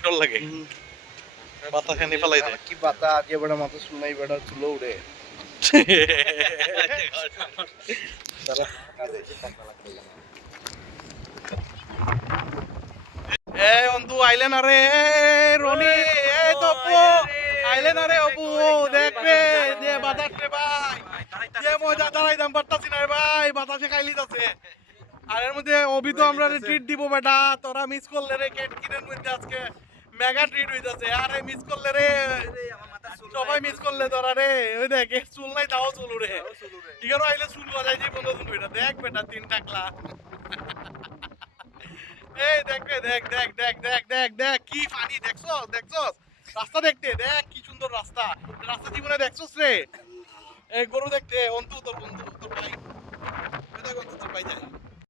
ডর লাগে বাতা খানি ফেলাই দেয় কি বাতা আজকে বড় মাথা শুনাই বড় চুলো উড়ে এ অন্তু আইলেন আরে রনি এই তো অপু আইলেন আরে অপু দেখবে যে বাতাস রে ভাই যে মজা দাঁড়াইতাম পারতাছি না রে ভাই বাতাসে খাইলি যাচ্ছে আর এর মধ্যে অভি তো আমরা ট্রিট দিব বেটা তোরা মিস করলে রে কেট কিনেন মধ্যে আজকে মেগা ট্রিট হইতাছে আরে মিস করলে রে সবাই মিস করলে তোরা রে ওই দেখ চুল নাই তাও চুল উড়ে ইগারো আইলে চুল গজাই যে বন্ধ চুল বেটা দেখ বেটা তিন টাকলা এই দেখ রে দেখ দেখ দেখ দেখ দেখ দেখ কি ফানি দেখছস দেখছস রাস্তা দেখতে দেখ কি সুন্দর রাস্তা রাস্তা জীবনে দেখছস রে এই গরু দেখতে অন্তু তোর বন্ধু